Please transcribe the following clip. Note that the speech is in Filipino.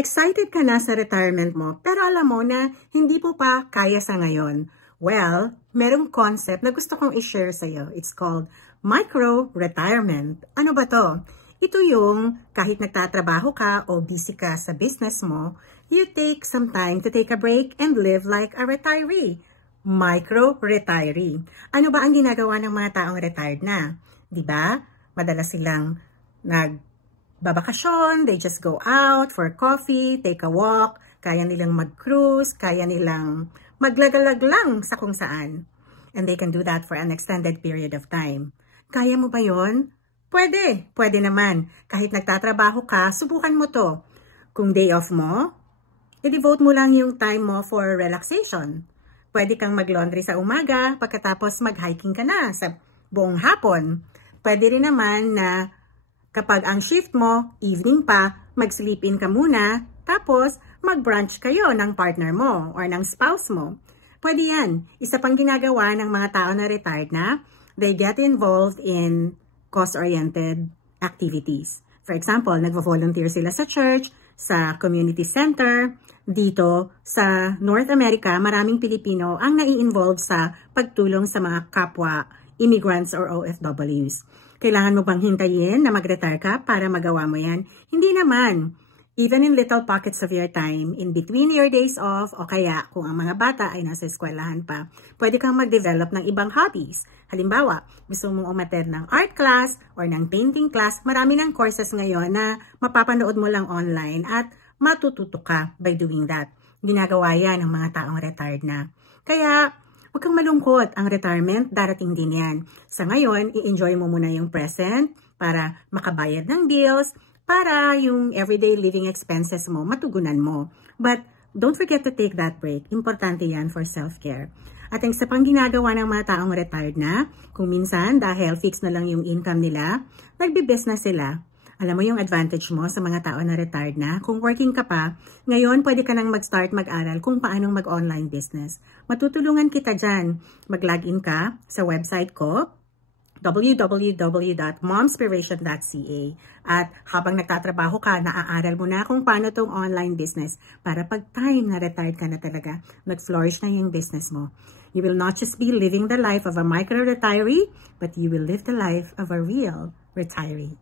Excited ka na sa retirement mo, pero alam mo na hindi po pa kaya sa ngayon. Well, merong concept na gusto kong i-share sa iyo. It's called micro-retirement. Ano ba to? Ito yung kahit nagtatrabaho ka o busy ka sa business mo, you take some time to take a break and live like a retiree. Micro-retiree. Ano ba ang ginagawa ng mga taong retired na? Diba? Madalas silang nagbabakasyon, they just go out for coffee, take a walk, kaya nilang mag-cruise, kaya nilang maglagalag lang sa kung saan. And they can do that for an extended period of time. Kaya mo ba yon? Pwede. Pwede naman. Kahit nagtatrabaho ka, subukan mo to. Kung day off mo, i-devote mo lang yung time mo for relaxation. Pwede kang mag-laundry sa umaga, pagkatapos mag-hiking ka na sa buong hapon. Pwede rin naman na kapag ang shift mo, evening pa, mag-sleep in ka muna, tapos mag-brunch kayo ng partner mo or ng spouse mo. Pwede yan. Isa pang ginagawa ng mga tao na retired na, they get involved in cost-oriented activities. For example, nagvo-volunteer sila sa church, sa community center. Dito sa North America, maraming Pilipino ang nai-involve sa pagtulong sa mga kapwa immigrants or OFWs. Kailangan mo bang hintayin na mag-retire ka para magawa mo yan? Hindi naman. Even in little pockets of your time, in between your days off, o kaya kung ang mga bata ay nasa eskwelahan pa, pwede kang mag-develop ng ibang hobbies. Halimbawa, gusto mong umattend ng art class or ng painting class, marami ng courses ngayon na mapapanood mo lang online at matututo ka by doing that. Ginagawa yan ng mga taong retired na. Kaya, huwag kang malungkot. Ang retirement, darating din yan. Sa ngayon, i-enjoy mo muna yung present para makabayad ng bills, para yung everyday living expenses mo, matugunan mo. But don't forget to take that break. Importante yan for self-care. At ang isa pang ginagawa ng mga taong retired na, kung minsan dahil fixed na lang yung income nila, nagbi-business sila. Alam mo yung advantage mo sa mga tao na retired na? Kung working ka pa, ngayon pwede ka nang mag-start mag-aral kung paano mag-online business. Matutulungan kita dyan. Mag-login ka sa website ko, www.momspiration.ca. At habang nagtatrabaho ka, naaaral mo na kung paano tong online business para pag time na retired ka na talaga, mag-flourish na yung business mo. You will not just be living the life of a micro-retiree, but you will live the life of a real retiree.